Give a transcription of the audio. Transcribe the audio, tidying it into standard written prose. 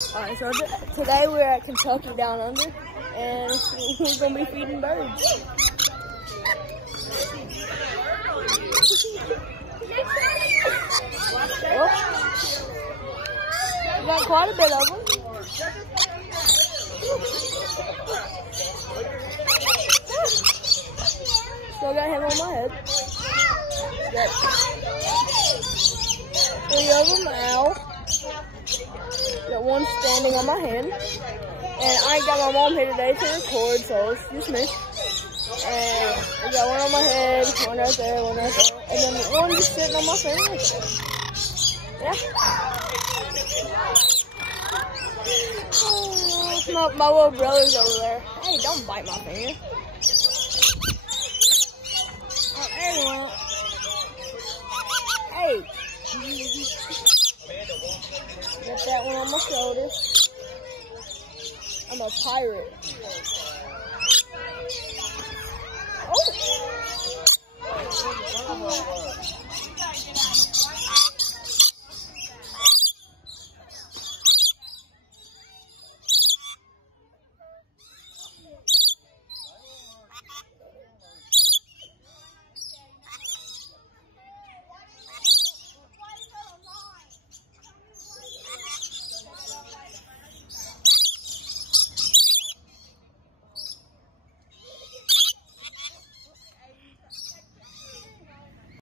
Alright, so today we're at Kentucky Down Under, and we're going to be feeding birds. Oh, we got quite a bit of them. Still got him on my head. Got 3 of them out. Got 1 standing on my hand. And I ain't got my mom here today to record, so it's just me. And I got 1 on my head, 1 right there, 1 right there. And then 1 just sitting on my finger. Yeah. Oh, my little brother's over there. Hey, don't bite my finger. Oh, there you are. Hey. Got that 1 on my shoulder. I'm a pirate. Oh.